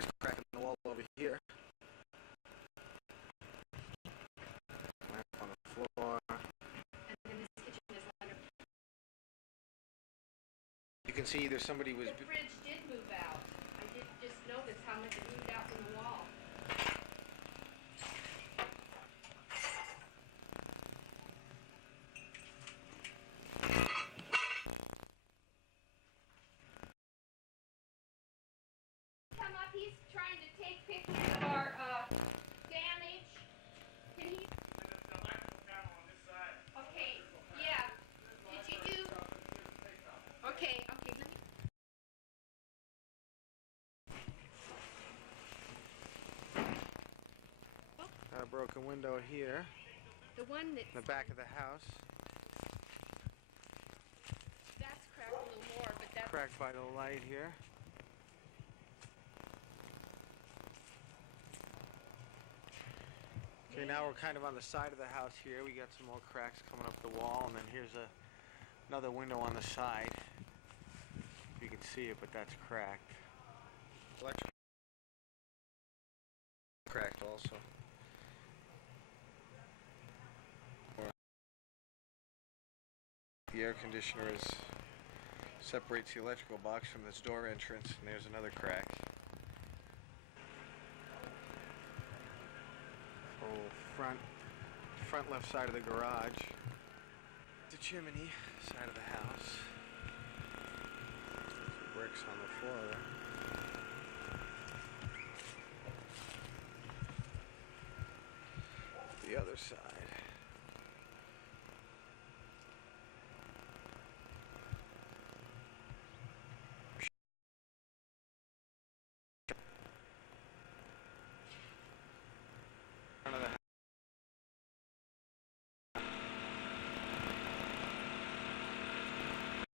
Nice crack in the wall over here. Lamp on the floor. And then this kitchen is under. You can see either somebody was. The fridge did move out. I did just notice how much it moved out from the wall. Come up, he's trying to take pictures of our damage. Can he? There's an electrical panel on this side. Okay, yeah. Did you do? Okay, okay. Let me. A broken window here The one that in the back of the house. that's cracked a little more, but that's Cracked by the light here. Okay, now we're kind of on the side of the house here. We got some more cracks coming up the wall, and then here's another window on the side. You can see it, but that's cracked. Electric cracked also. The air conditioner separates the electrical box from this door entrance, and there's another crack. Front left side of the garage. The chimney side of the house. Some bricks on the floor there. The other side.